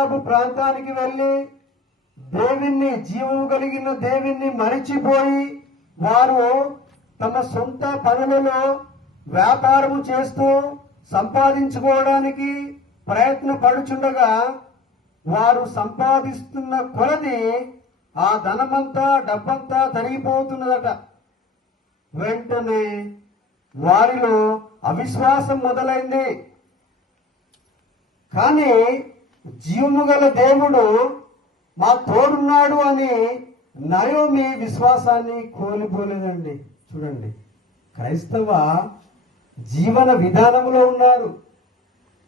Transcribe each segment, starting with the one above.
మోయాబు ప్రాంతానికి వెళ్ళి దేవుణ్ణి, జీవము కలిగిన దేవుణ్ణి మరిచిపోయి వారు తమ సొంత పనులలో వ్యాపారము చేస్తూ సంపాదించుకోవడానికి ప్రయత్న పడుచుండగా వారు సంపాదిస్తున్న కొలది ఆ ధనమంతా, డబ్బంతా తరిగిపోతున్నదట. వెంటనే వారిలో అవిశ్వాసం మొదలైంది. కానీ జీవము గల దేవుడు మా తోడున్నాడు అని నయోమి విశ్వాసాన్ని కోల్పోలేదండి. చూడండి, క్రైస్తవ జీవన విధానంలో ఉన్నారు.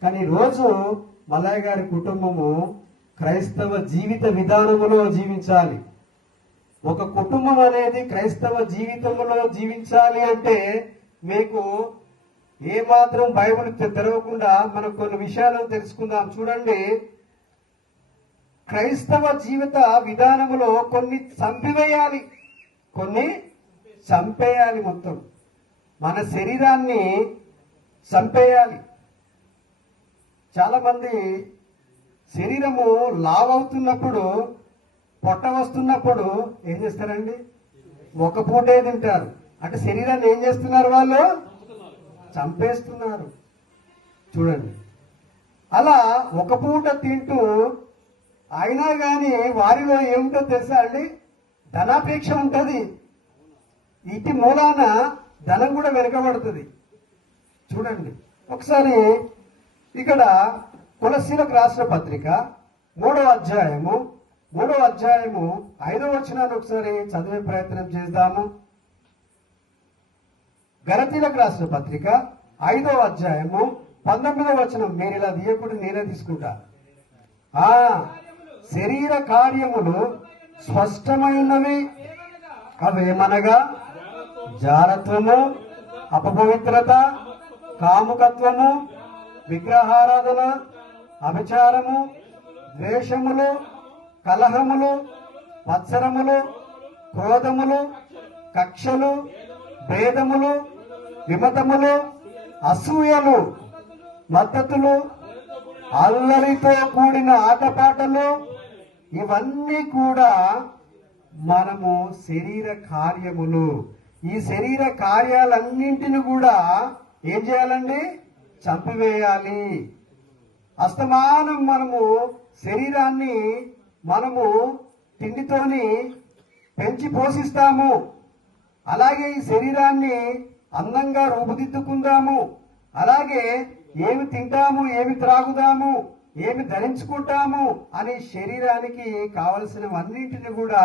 కానీ రోజు మల్లయ్య గారి కుటుంబము క్రైస్తవ జీవిత విధానములో జీవించాలి. ఒక కుటుంబం అనేది క్రైస్తవ జీవితంలో జీవించాలి అంటే మీకు ఏమాత్రం బైబిల్ తెరవకుండా మనం కొన్ని విషయాలను తెలుసుకుందాం. చూడండి, క్రైస్తవ జీవిత విధానములో కొన్ని చంపివేయాలి, కొన్ని చంపేయాలి. మొత్తం మన శరీరాన్ని చంపేయాలి. చాలా మంది శరీరము లావవుతున్నప్పుడు, పొట్ట వస్తున్నప్పుడు ఏం చేస్తారండి? ఒక పూటే తింటారు. అంటే శరీరాన్ని ఏం చేస్తున్నారు? వాళ్ళు చంపేస్తున్నారు. చూడండి, అలా ఒక పూట తింటూ అయినా కానీ వారిలో ఏమిటో తెలుసా అండి? ధనాపేక్ష ఉంటుంది. ఇటు మూలాన ధనం కూడా వెనుకబడుతుంది. చూడండి, ఒకసారి ఇక్కడ కొలస్సీలకు రాసిన పత్రిక 3వ అధ్యాయము 5వ వచనాన్ని ఒకసారి చదివే ప్రయత్నం చేద్దాము. గలతీలకు రాసిన పత్రిక 5వ అధ్యాయము 19వ వచనం. మీరు ఇలా తీయకుండా నేనే తీసుకుంటా. శరీర కార్యములు స్పష్టమైనవి, అవేమనగా జారత్వము, అపపవిత్రత, కాముకత్వము, విగ్రహారాధన, అభిచారము, ద్వేషములు, కలహములు, మత్సరములు, క్రోధములు, కక్షలు, భేదములు, విమతములు, అసూయలు, మద్దతులు, అల్లరితో కూడిన ఆటపాటలు, ఇవన్నీ కూడా మనము శరీర కార్యములు. ఈ శరీర కార్యాలన్నింటిని కూడా ఏం చేయాలండి? చంపివేయాలి. అస్తమానం మనము శరీరాన్ని మనము తిండితోని పెంచి పోషిస్తాము. అలాగే ఈ శరీరాన్ని అందంగా రూపుదిద్దుకుందాము. అలాగే ఏమి తింటాము, ఏమి త్రాగుదాము, ఏమి ధరించుకుంటాము అని శరీరానికి కావలసినవన్నింటిని కూడా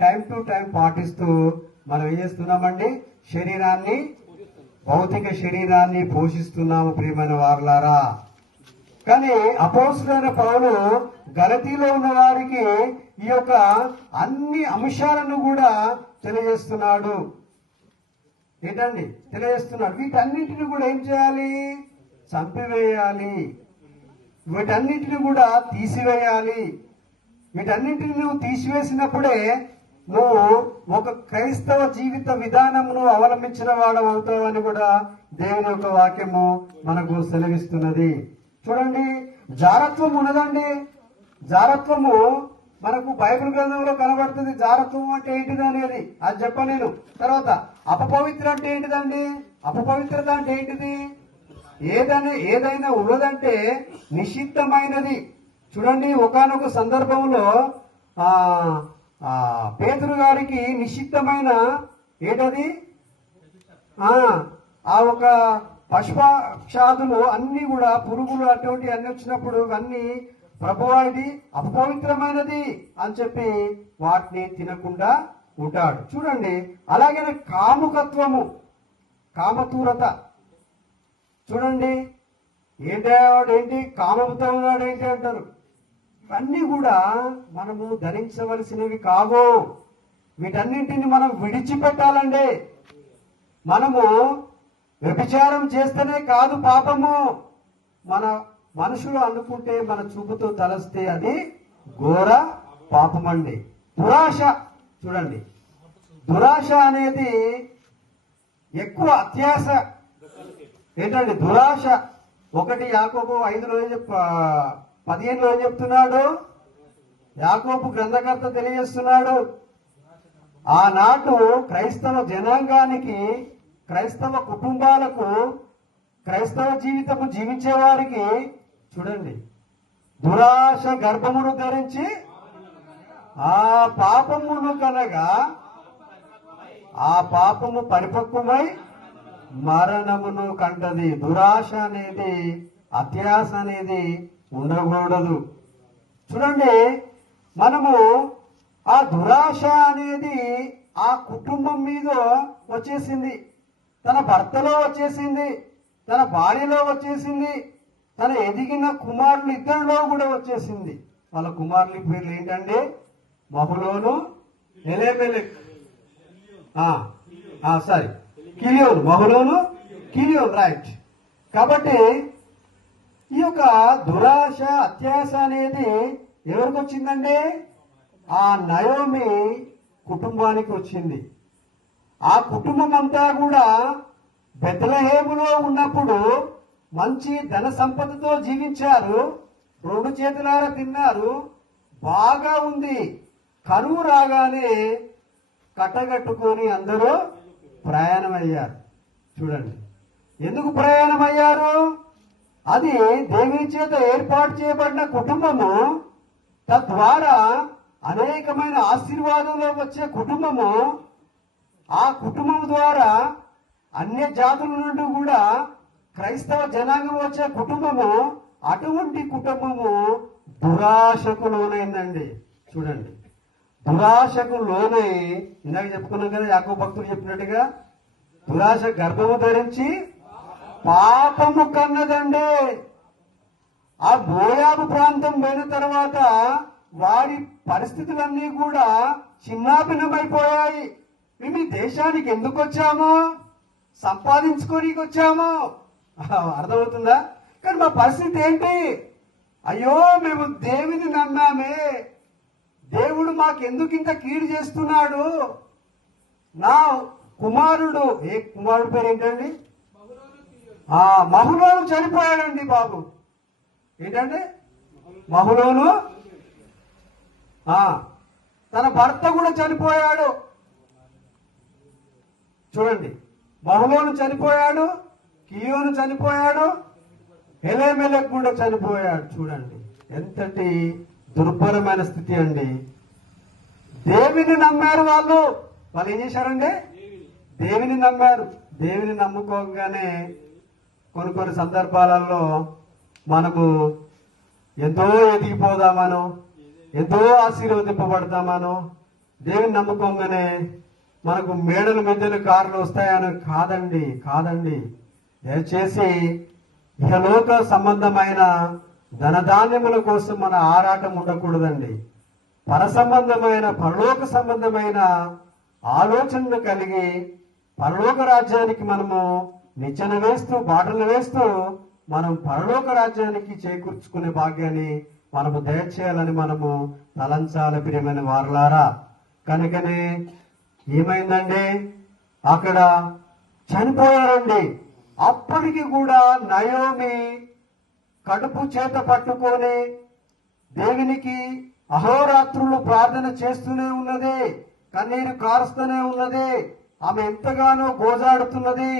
టైం టు టైం పాటిస్తూ మనం ఏం చేస్తున్నామండి? శరీరాన్ని, భౌతిక శరీరాన్ని పోషిస్తున్నాము ప్రియమైన వారులారా. కానీ అపోస్తలుడైన పౌలు గలతీలో ఉన్న వారికి ఈ యొక్క అన్ని అంశాలను కూడా తెలియజేస్తున్నాడు. ఏంటండి? తెలియజేస్తున్నాడు. వీటన్నింటిని కూడా ఏం చేయాలి? చంపివేయాలి. వీటన్నింటిని కూడా తీసివేయాలి. వీటన్నింటిని నువ్వు తీసివేసినప్పుడే నువ్వు ఒక క్రైస్తవ జీవిత విధానమును అవలంబించిన వాడు అవుతావని కూడా దేవుని యొక్క వాక్యము మనకు సెలవిస్తున్నది. చూడండి, జారత్వం ఉన్నదండి. జారత్వము మనకు బైబిల్ గ్రంథంలో కనబడుతుంది. జారత్వం అంటే ఏంటిది అనేది అది చెప్పలేను. తర్వాత అపపవిత్ర అంటే ఏంటిదండి? అపపవిత్రత అంటే ఏంటిది? ఏదైనా ఉన్నదంటే నిషిద్ధమైనది. చూడండి, ఒకానొక సందర్భంలో పేతురు గారికి నిషిద్ధమైన ఏంటది? ఆ ఒక పశుపక్షాదులు అన్ని కూడా, పురుగులు అటువంటి అన్ని వచ్చినప్పుడు ఇవన్నీ ప్రభువా ఇది అపవిత్రమైనది అని చెప్పి వాటిని తినకుండా ఉంటాడు. చూడండి, అలాగే కాముకత్వము, కామతూరత. చూడండి, ఏంటి కామముతో ఉన్నాడు ఏంటి అంటారు. ఇవన్నీ కూడా మనము ధరించవలసినవి కావు. వీటన్నింటిని మనం విడిచిపెట్టాలండి. మనము వ్యభిచారం చేస్తేనే కాదు పాపము. మన మనుషులు అనుకుంటే, మన చూపుతో తలస్తే అది ఘోర పాపమండి. దురాశ. చూడండి, దురాశ అనేది ఎక్కువ అత్యాశ. ఏంటండి దురాశ? 1 యాకోబు 5లో 15లో ఏం చెప్తున్నాడు? యాకోబు గ్రంథకర్త తెలియజేస్తున్నాడు, ఆనాడు క్రైస్తవ జనాంగానికి, క్రైస్తవ కుటుంబాలకు, క్రైస్తవ జీవితము జీవించే వారికి చూడండి, దురాశ గర్భమును ధరించి ఆ పాపమును కనగా ఆ పాపము పరిపక్వమై మరణమును కంటది. దురాశ అనేది, అత్యాశ అనేది ఉండకూడదు. చూడండి, మనము ఆ దురాశ అనేది ఆ కుటుంబం మీద వచ్చేసింది, తన భర్తలో వచ్చేసింది, తన భార్యలో వచ్చేసింది, తన ఎదిగిన కుమారులు ఇద్దరిలో కూడా వచ్చేసింది. వాళ్ళ కుమారుల పేర్లు ఏంటంటే మహులోను, ఎలెమెలెక్, సారీ కిలియోను, మహులోను, కిలియోను, రైట్. కాబట్టి ఈ యొక్క దురాశ, అత్యాశ అనేది ఎవరికి వచ్చిందంటే ఆ నయోమి కుటుంబానికి వచ్చింది. ఆ కుటుంబం అంతా కూడా బెత్లెహేములో ఉన్నప్పుడు మంచి ధన సంపదతో జీవించారు, రెండు చేతులారా తిన్నారు, బాగా ఉంది. కరువు రాగానే కట్టగట్టుకొని అందరూ ప్రయాణమయ్యారు. చూడండి, ఎందుకు ప్రయాణమయ్యారు? అది దేవుని చేత ఏర్పాటు చేయబడిన కుటుంబము, తద్వారా అనేకమైన ఆశీర్వాదంలో వచ్చే కుటుంబము. ఆ కుటుంబం ద్వారా అన్య జాతుల నుండి కూడా క్రైస్తవ జనాంగం వచ్చే కుటుంబము. అటువంటి కుటుంబము దురాశకు లోనైందండి. చూడండి, దురాశకు లోనై, ఇందాక చెప్పుకున్నాం కదా, యాకోబు భక్తులు చెప్పినట్టుగా, దురాశ గర్భము ధరించి పాపము కన్నదండి. ఆ మోయాబు ప్రాంతం పోయిన తర్వాత వారి పరిస్థితులన్నీ కూడా చిన్నాభిన్నమైపోయాయి. మేము ఈ దేశానికి ఎందుకు వచ్చామో, సంపాదించుకోనికి వచ్చామో, అర్థమవుతుందా? కానీ మా పరిస్థితి ఏంటి? అయ్యో, మేము దేవుని నమ్మామే, దేవుడు మాకెందుకు ఇంత కీడు చేస్తున్నాడు? నా కుమారుడు, ఏ కుమారుడు పేరు ఏంటండి? మహులోను చనిపోయాడండి బాబు. ఏంటండి? మహులోను, తన భర్త కూడా చనిపోయాడు. చూడండి, మహులోను చనిపోయాడు, కియోను చనిపోయాడు, ఎలెమెలెక్ కూడా చనిపోయాడు. చూడండి, ఎంతటి దుర్భరమైన స్థితి అండి. దేవుని నమ్మారు వాళ్ళు. వాళ్ళు ఏం చేశారండి? దేవుని నమ్మారు. దేవుని నమ్ముకోగానే కొన్ని సందర్భాలలో మనము ఎంతో ఎదిగిపోదామనో, ఎంతో ఆశీర్వదింపబడతామనో, దేవుని నమ్ముకోగానే మనకు మేడలు మిద్దెలు కార్లు వస్తాయని కాదండి, కాదండి. దయచేసి ఇహలోక సంబంధమైన ధనధాన్యముల కోసం మన ఆరాటం ఉండకూడదండి. పర సంబంధమైన, పరలోక సంబంధమైన ఆలోచనలు కలిగి పరలోక రాజ్యానికి మనము నిచ్చెన వేస్తూ, బాటలు వేస్తూ మనం పరలోక రాజ్యానికి చేకూర్చుకునే భాగ్యాన్ని మనము దయచేయాలని మనము తలంచాలి ప్రియమైన వారలారా. కనుకనే ఏమైందండి, అక్కడ చనిపోయారండి. అప్పటికి కూడా నయోమి కడుపు చేత పట్టుకొని దేవునికి అహోరాత్రులు ప్రార్థన చేస్తూనే ఉన్నది, కన్నీరు కారుస్తూనే ఉన్నది, ఆమె ఎంతగానో గోజాడుతున్నది.